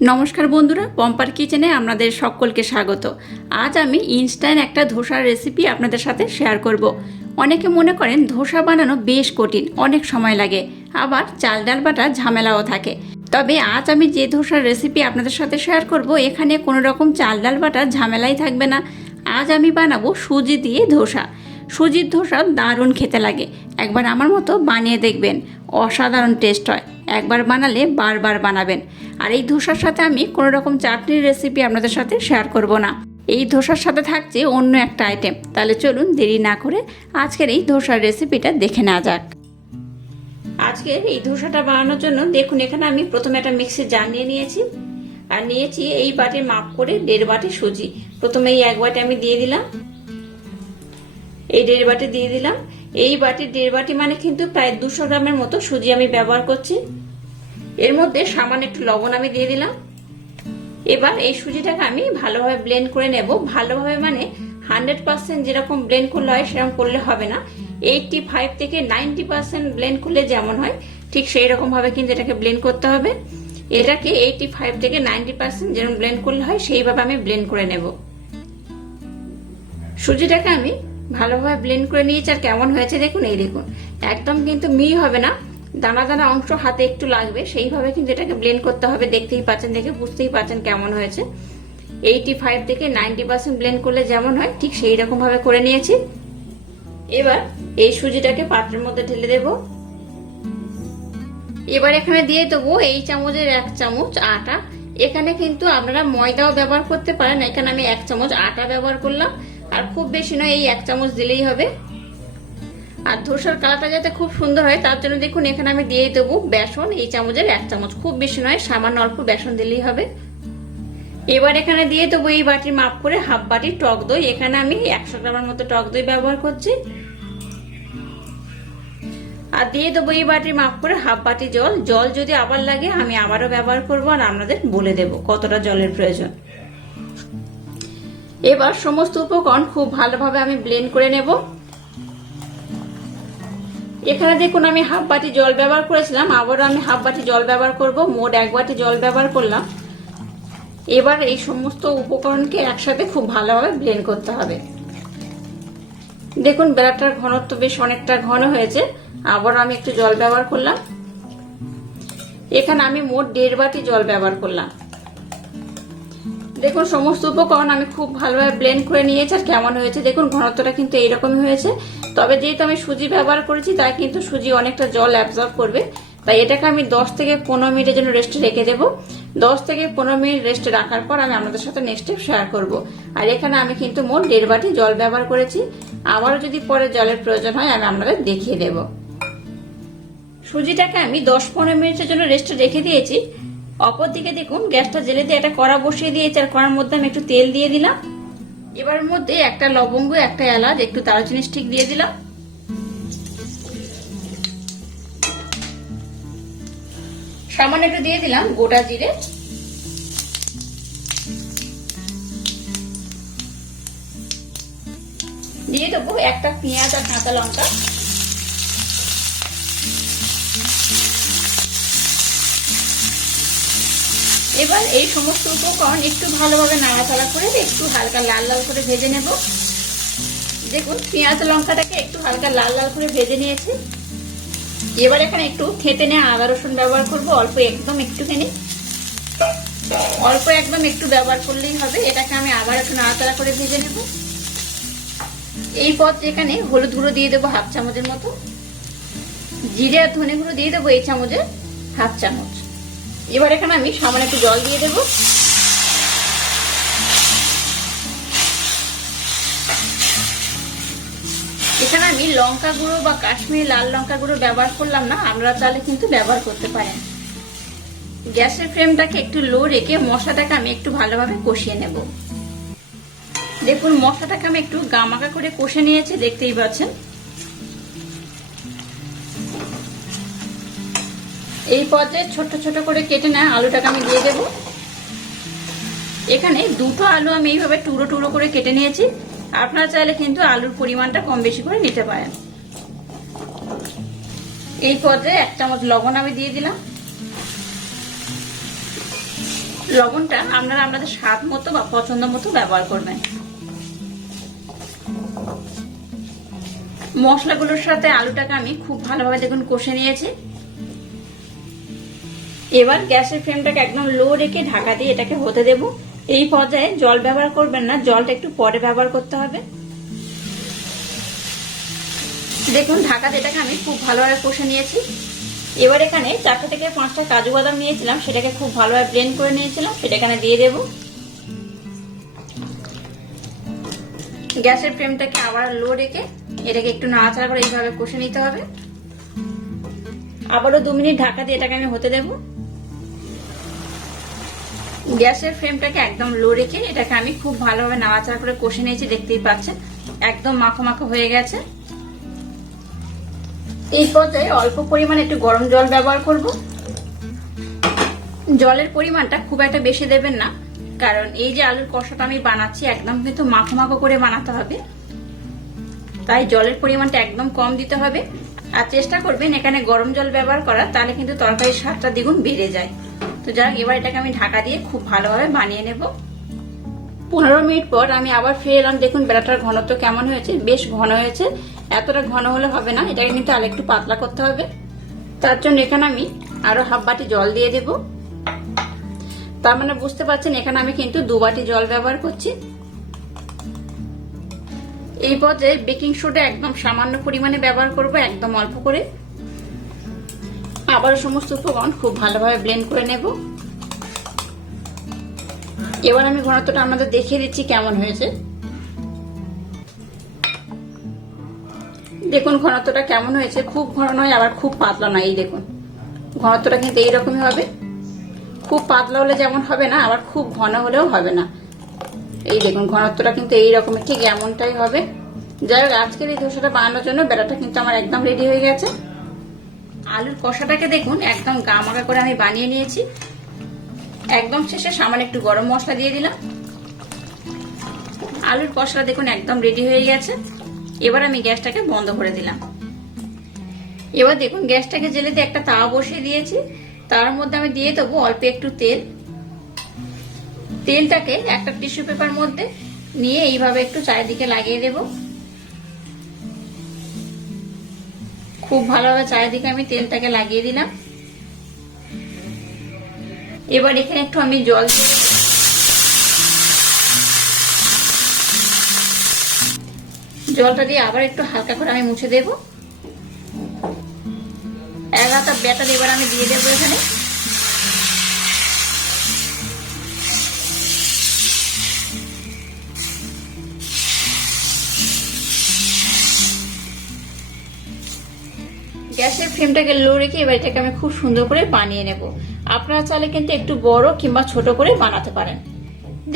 নমস্কার বন্ধুরা, পম্পার কিচেনে আপনাদের সকলকে স্বাগত। আজ আমি ইনস্ট্যান্ট একটা ধোসার রেসিপি আপনাদের সাথে শেয়ার করব। অনেকে মনে করেন ধোসা বানানো বেশ কঠিন, অনেক সময় লাগে। আবার চাল ডাল বাটা ঝামেলাও থাকে। তবে আজ আমি যে ধোসার রেসিপি আপনাদের সাথে শেয়ার করব, এখানে কোনো রকম চাল ডাল বাটা ঝামেলাই থাকবে না। আজ আমি বানাবো সুজি দিয়ে ধোসা। সুজির ধোসা দারুণ খেতে লাগে। একবার আমার মতো বানিয়ে দেখবেন। অসাধারণ টেস্ট হয়। একবার বানালে বারবার বানাবেন। আর এই ধোসার সাথে আমি কোনো রকম চাটনির রেসিপি আপনাদের সাথে শেয়ার করব না। এই ধোসার সাথে থাকছে অন্য একটা আইটেম তাহলে চলুন দেরি না করে আজকের এই ধোসার রেসিপিটা দেখে নেওয়া যাক। আজকের এই ধোসাটা বানানোর জন্য দেখুন, এখানে আমি প্রথমে একটা মিক্সির জার নিয়ে নিয়েছি। আর নিয়েছি এই বাটির মাপ করে দেড় বাটি সুজি। প্রথমে এই এক বাটি আমি দিয়ে দিলাম। এই দেড় বাটি দিয়ে দিলাম। এই বাটি, দেড় বাটি মানে কিন্তু প্রায় দুশো গ্রামের মতো সুজি আমি ব্যবহার করছি। এর মধ্যে সামান্য একটু লবণ আমি দিয়ে দিলাম। এবার এই সুজিটাকে আমি ভালোভাবে ব্লেন্ড করে নেব। ভালোভাবে মানে হান্ড্রেড পার্সেন্ট যেরকম ব্লেন্ড করলে হয়, সেরকম করলে হবে না। এইটটি ফাইভ থেকে নাইনটি পার্সেন্ট ব্লেন্ড করলে যেমন হয়, ঠিক সেই রকম ভাবে কিন্তু এটাকে ব্লেন্ড করতে হবে। এটাকে এইটটি ফাইভ থেকে নাইনটি পার্সেন্ট যেরকম ব্লেন্ড করলে হয়, সেইভাবে আমি ব্লেন্ড করে নেব। সুজিটাকে আমি ভালোভাবে ব্লেন্ড করে নিয়েছি আর কেমন হয়েছে দেখুন, এই দেখুন। একদম কিন্তু মি হবে না। দানা দানা অংশ হাতে একটু লাগবে, সেইভাবে কিন্তু এটাকে ব্লেন্ড করতে হবে। দেখতেই পাচ্ছেন, দেখে বুঝতেই পাচ্ছেন কেমন হয়েছে। এইটি ফাইভ থেকে নাইনটি পার্সেন্ট ব্লেন্ড করলে যেমন হয়, ঠিক সেই রকম ভাবে করে নিয়েছি। এবার এই সুজিটাকে পাত্রের মধ্যে ঢেলে দেব। এবার এখানে দিয়ে দেবো এই চামচের এক চামচ আটা। এখানে কিন্তু আপনারা ময়দাও ব্যবহার করতে পারেন। এখানে আমি এক চামচ আটা ব্যবহার করলাম। আর খুব বেশি নয়, এই এক চামচ দিলেই হবে। আর ধোসার কালারটা যাতে খুব সুন্দর হয়, তার জন্য দেখুন, এখানে আমি দিয়ে দেবো বেসন, এই চামচের এক চামচ। খুব বেশি নয়, সামান্য অল্প বেসন দিলেই হবে। এবার এখানে দিয়ে দেবো এই বাটির মাপ করে হাফ বাটি টক দই। এখানে আমি একশো গ্রামের মতো টক দই ব্যবহার করছি। আর দিয়ে দেবো এই বাটির মাপ করে হাফ বাটি জল। জল যদি আবার লাগে, আমি আবারও ব্যবহার করব, আর আপনাদের বলে দেব কতটা জলের প্রয়োজন। এবার সমস্ত উপকরণ খুব ভালোভাবে আমি ব্লেন্ড করে নেব। এখানে দেখুন আমি হাফ বাটি জল ব্যবহার করেছিলাম, আবারও আমি হাফ বাটি জল ব্যবহার করব, মোট এক বাটি জল ব্যবহার করলাম। এবার এই সমস্ত উপকরণকে একসাথে খুব ভালোভাবে ব্লেন্ড করতে হবে। দেখুন বেলাটার ঘনত্ব বেশ অনেকটা ঘন হয়েছে, আবারও আমি একটু জল ব্যবহার করলাম। এখানে আমি মোট দেড় বাটি জল ব্যবহার করলাম। দেখুন, সমস্ত উপকরণ আমি খুব ভালোভাবে ব্লেন্ড করে নিয়েছি, আর কেমন হয়েছে দেখুন, ঘনত্বটা কিন্তু এইরকমই হয়েছে। তবে যেহেতু আমি সুজি ব্যবহার করেছি, তাই কিন্তু সুজি অনেকটা জল অ্যাবজর্ব করবে। তাই এটাকে আমি দশ থেকে পনেরো মিনিটের জন্য রেস্টে রেখে দেব। দশ থেকে পনেরো মিনিট রেস্টে রাখার পর আমি আপনাদের সাথে নেক্সট শেয়ার করব। আর এখানে আমি কিন্তু মোট দেড় বাটি জল ব্যবহার করেছি। আবারও যদি পরে জলের প্রয়োজন হয়, আমি আপনাদের দেখিয়ে দেব। সুজিটাকে আমি দশ পনেরো মিনিটের জন্য রেস্টে রেখে দিয়েছি। অপর দিকে দেখুন, গ্যাসটা জেলে দিয়ে একটা কড়া বসিয়ে দিয়েছি, আর কড়ার মধ্যে আমি একটু তেল দিয়ে দিলাম। এবার মধ্যে একটা লবঙ্গ, একটা এলাচ, একটু দারুচিনি স্টিক দিয়ে দিলাম। সামান্য একটু দিয়ে দিলাম গোটা জিরে। দিয়ে দেবো একটা পেঁয়াজ আর কাঁচা লঙ্কা। এবার এই সমস্ত উপকরণ একটু ভালোভাবে নাড়াচাড়া করে একটু হালকা লাল লাল করে ভেজে নেব। দেখুন, পেঁয়াজ লঙ্কাটাকে একটু হালকা লাল লাল করে ভেজে নিয়েছি। এবার এখানে একটু থেতে নেওয়া আদা রসুন ব্যবহার করব, অল্প একদম একটুখানি। অল্প একদম একটু ব্যবহার করলেই হবে। এটাকে আমি আবার একটু নাড়াচাড়া করে ভেজে নেব। এই পথ এখানে হলুদ গুঁড়ো দিয়ে দেবো হাফ চামচের মতো। জিরে আর ধনে গুঁড়ো দিয়ে দেবো এই চামচের হাফ চামচ। এবার এখানে আমি সামান্য একটু জল দিয়ে দেব। এখানে আমি লঙ্কা গুঁড়ো বা কাশ্মীরি লাল লঙ্কা গুঁড়ো ব্যবহার করলাম না, আমরা চালে কিন্তু ব্যবহার করতে পারেন গ্যাসের ফ্লেমটাকে একটু লো রেখে মশলাটাকে আমি একটু ভালোভাবে কষিয়ে নেব। দেখুন, মশলাটাকে আমি একটু গামাকা করে কষে নিয়েছি, দেখতেই পাচ্ছেন। এই পর্যায়ে ছোট ছোট করে কেটে নেয় আলুটাকে আমি দিয়ে দেব। এখানে দুটো আলু আমি এইভাবে টুকরো টুকরো করে কেটে নিয়েছি। আপনারা চাইলে কিন্তু আলুর পরিমাণটা কম বেশি করে নিতে পারেন। এই পর্যায়ে এক চামচ লবণ আমি দিয়ে দিলাম। লবণটা আপনারা আপনাদের স্বাদ মতো বা পছন্দ মতো ব্যবহার করবেন। মশলাগুলোর সাথে আলুটাকে আমি খুব ভালোভাবে দেখুন কষে নিয়েছি। এবার গ্যাসের ফ্লেমটাকে একদম লো রেখে ঢাকা দিয়ে এটাকে হতে দেব। এই পর্যায়ে জল ব্যবহার করবেন না, জলটা একটু পরে ব্যবহার করতে হবে। দেখুন ঢাকা দিয়ে এটাকে আমি খুব ভালোভাবে কষে নিয়েছি। এবার এখানে চারটে থেকে পাঁচটা কাজু বাদাম নিয়েছিলাম, সেটাকে খুব ভালোভাবে ব্লেন্ড করে নিয়েছিলাম, সেটা এখানে দিয়ে দেব। গ্যাসের ফ্লেমটাকে আবার লো রেখে এটাকে একটু নাড়াচাড়া করে এইভাবে কষে নিতে হবে। আবারও দু মিনিট ঢাকা দিয়ে এটাকে আমি হতে দেব। গ্যাসের ফ্লেমটাকে একদম লো রেখে এটাকে আমি খুব ভালোভাবে নাড়াচাড়া করে কষে নিয়েছি, দেখতেই পাচ্ছেন। একদম মাখো মাখো হয়ে গেছে। এই পর্যায়ে অল্প পরিমাণে একটু গরম জল ব্যবহার করব। জলের পরিমাণটা খুব একটা বেশি দেবেন না, কারণ এই যে আলুর কষাটা আমি বানাচ্ছি, একদম কিন্তু মাখো মাখো করে বানাতে হবে। তাই জলের পরিমাণটা একদম কম দিতে হবে। আর চেষ্টা করবেন এখানে গরম জল ব্যবহার করার, তাহলে কিন্তু তরকারির স্বাদটা দ্বিগুণ বেড়ে যায়। তো যাক, এবার এটাকে আমি ঢাকা দিয়ে খুব ভালোভাবে বানিয়ে নেব। পনেরো মিনিট পর আমি আবার ফিরে এলাম। দেখুন, বেড়াটার ঘনত্ব কেমন হয়েছে? বেশ ঘন হয়েছে। এতটা ঘন হলে হবে না, এটাকে কিন্তু আর একটু পাতলা করতে হবে। তার জন্য এখানে আমি আরও হাফ বাটি জল দিয়ে দেব। তার মানে বুঝতে পারছেন, এখানে আমি কিন্তু দু বাটি জল ব্যবহার করছি। এই পর্যায়ে বেকিং সোডা একদম সামান্য পরিমাণে ব্যবহার করব, একদম অল্প করে। আবার সমস্ত উপকরণ খুব ভালোভাবে ব্লেন্ড করে নেব। এবার আমি ঘনত্বটা আপনাদের দেখিয়ে দিচ্ছি কেমন হয়েছে। দেখুন ঘনত্বটা কেমন হয়েছে, খুব ঘন নয়, আবার খুব পাতলা নয়, এই দেখুন। ঘনত্বটা কিন্তু এইরকমই হবে। খুব পাতলা হলে যেমন হবে না, আবার খুব ঘন হলেও হবে না। এই দেখুন, ঘনত্বটা কিন্তু এইরকমই ঠিক এমনটাই হবে। যাই হোক, আজকের এই ধোসাটা বানানোর জন্য বেড়াটা কিন্তু আমার একদম রেডি হয়ে গেছে। আলুর কষাটাকে দেখুন, একদম গামাকা করে আমি বানিয়ে নিয়েছি। একদম শেষে সামান্য একটু গরম মশলা দিয়ে দিলাম। আলুর কষাটা দেখুন একদম রেডি হয়ে গেছে। এবার আমি গ্যাসটাকে বন্ধ করে দিলাম। এবার দেখুন গ্যাসটাকে জেলে দিয়ে একটা তাওয়া বসিয়ে দিয়েছি। তার মধ্যে আমি দিয়ে দেবো অল্প একটু তেল। তেলটাকে একটা টিস্যু পেপার মধ্যে নিয়ে এইভাবে একটু চারিদিকে লাগিয়ে দেব। খুব ভালোভাবে চারিদিকে আমি তেলটাকে লাগিয়ে দিলাম। এবার এখানে একটু আমি জল জলটা দিয়ে আবার একটু হালকা করে আমি মুছে দেবো। এক হাতা ব্যাটার এবার আমি দিয়ে দেবো এখানে। গ্যাসের ফ্লেমটাকে লো রেখে এবার এটাকে আমি খুব সুন্দর করে বানিয়ে নেব। আপনারা চাইলে কিন্তু একটু বড় কিংবা ছোট করে বানাতে পারেন।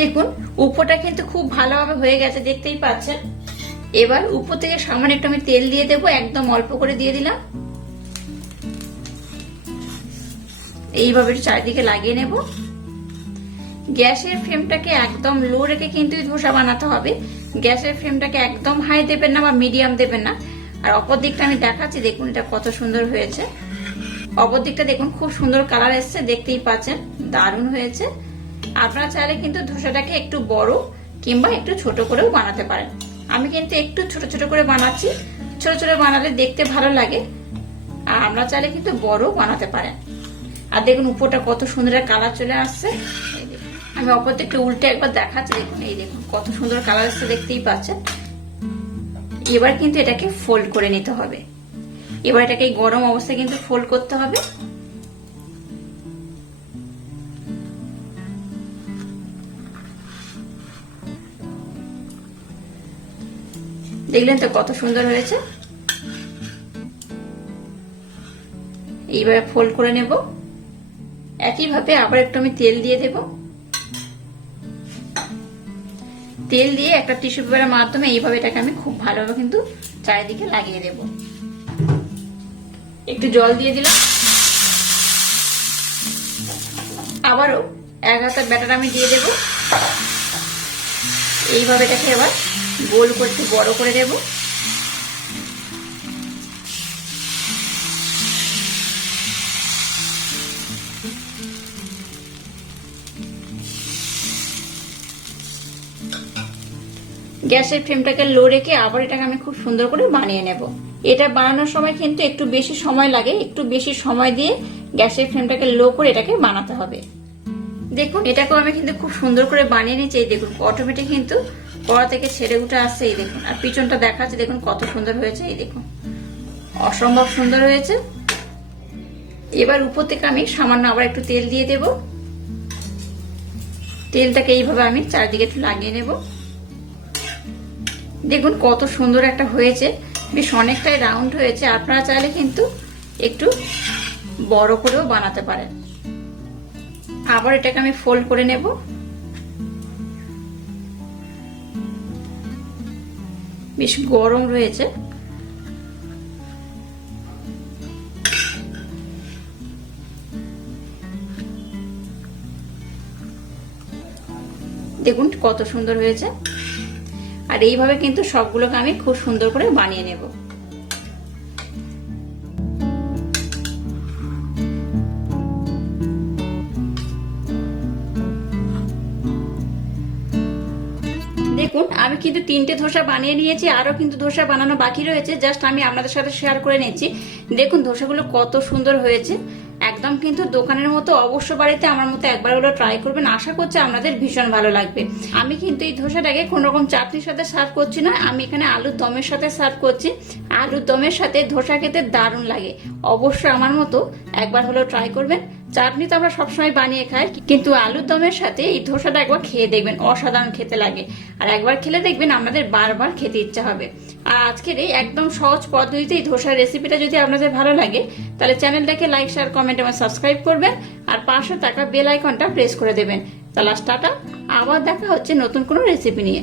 দেখুন, উপরটা কিন্তু খুব ভালোভাবে হয়ে গেছে, দেখতেই পাচ্ছেন। এবার উপর থেকে সামান্য একটু আমি তেল দিয়ে দেবো, একদম অল্প করে দিয়ে দিলাম। এইভাবে একটু চারিদিকে লাগিয়ে নেব। গ্যাসের ফ্লেমটাকে একদম লো রেখে কিন্তু ধোসা বানাতে হবে। গ্যাসের ফ্লেমটাকে একদম হাই দেবেন না বা মিডিয়াম দেবেন না। আর অপর দিকটা আমি দেখাচ্ছি, দেখুন এটা কত সুন্দর হয়েছে। অপর দিকটা দেখুন, খুব সুন্দর কালার এসছে, দেখতেই পাচ্ছেন, দারুণ হয়েছে। আপনারা চাইলে কিন্তু ধোসাটাকে একটু বড় কিংবা একটু ছোট করেও বানাতে পারেন। আমি কিন্তু একটু ছোট ছোট করে বানাচ্ছি, ছোট ছোট বানালে দেখতে ভালো লাগে। আর আমরা চাইলে কিন্তু বড় বানাতে পারেন। আর দেখুন, উপরটা কত সুন্দর কালার চলে আসছে। আমি অপর দিকটা উল্টে একবার দেখাচ্ছি, দেখুন, এই দেখুন, কত সুন্দর কালার আসছে দেখতেই পাচ্ছেন। এবার কিন্তু এটাকে ফোল্ড করে নিতে হবে। এবার এটাকে গরম অবস্থায় কিন্তু ফোল্ড করতে হবে। দেখলেন তো কত সুন্দর হয়েছে? এইবার ফোল্ড করে নেব। একইভাবে আবার একটু আমি তেল দিয়ে দেব। তেল দিয়ে একটা টিস্যু পেপারের মাধ্যমে এইভাবে এটাকে আমি খুব ভালোভাবে কিন্তু চারিদিকে লাগিয়ে দেব। একটু জল দিয়ে দিলাম। আবারও এক হাতের ব্যাটার আমি দিয়ে দেব। এইভাবে এটাকে এবার গোল করতে বড় করে দেব। গ্যাসের ফ্লেমটাকে লো রেখে আবার এটাকে আমি খুব সুন্দর করে বানিয়ে নেব। এটা বানানোর সময় কিন্তু একটু বেশি সময় লাগে, একটু বেশি সময় দিয়ে গ্যাসের ফ্লেমটাকে লো করে এটাকে বানাতে হবে। দেখুন, এটাকেও আমি কিন্তু খুব সুন্দর করে বানিয়ে নিয়েছি এই দেখুন অটোমেটিক কিন্তু কড়া থেকে ছেড়ে উঠে আসছে, এই দেখুন। আর পিছনটা দেখাচ্ছে, দেখুন কত সুন্দর হয়েছে, এই দেখুন। অসম্ভব সুন্দর হয়েছে। এবার উপর থেকে আমি সামান্য আবার একটু তেল দিয়ে দেব। তেলটাকে এইভাবে আমি চারদিকে একটু লাগিয়ে নেব। দেখুন কত সুন্দর একটা হয়েছে। বেশ অনেকটাই রাউন্ড হয়েছে। আপনারা চাইলে কিন্তু একটু বড় করেও বানাতে পারেন। আবার এটাকে আমি ফোল্ড করে নেব। বেশ গরম রয়েছে। দেখুন কত সুন্দর হয়েছে। আর এইভাবে কিন্তু সবগুলোকে আমি খুব সুন্দর করে বানিয়ে নেব। দেখুন, আমি কিন্তু তিনটে ধোসা বানিয়ে নিয়েছি, আরও কিন্তু ধোসা বানানো বাকি রয়েছে। জাস্ট আমি আপনাদের সাথে শেয়ার করে নিচ্ছি। দেখুন, ধোসাগুলো কত সুন্দর হয়েছে। একদম কিন্তু দোকানের মতো, অবশ্য বাড়িতে আমার মতো একবার হলো ট্রাই করবেন, আশা করছি আপনাদের ভীষণ ভালো লাগবে। আমি কিন্তু এই ধোসাটাকে কোনো রকম চাটনির সাথে সার্ভ করছি না, আমি এখানে আলুর দমের সাথে সার্ভ করছি। আলুর দমের সাথে ধোসা খেতে দারুণ লাগে। অবশ্য আমার মতো একবার হলো ট্রাই করবেন। চাটনি তো আমরা সবসময় বানিয়ে খাই, কিন্তু আলুর দমের সাথে এই ধোসাটা একবার খেয়ে দেখবেন, অসাধারণ খেতে লাগে। আর একবার খেলে দেখবেন আপনাদের বারবার খেতে ইচ্ছা হবে। আর আজকের এই একদম সহজ পদ্ধতিতে এই ধোসার রেসিপিটা যদি আপনাদের ভালো লাগে, তাহলে চ্যানেলটাকে লাইক, শেয়ার, কমেন্ট এবং সাবস্ক্রাইব করবেন, আর পাঁচশো টাকা বেল আইকনটা প্রেস করে দেবেন। তাহলে টাটা, আবার দেখা হচ্ছে নতুন কোনো রেসিপি নিয়ে।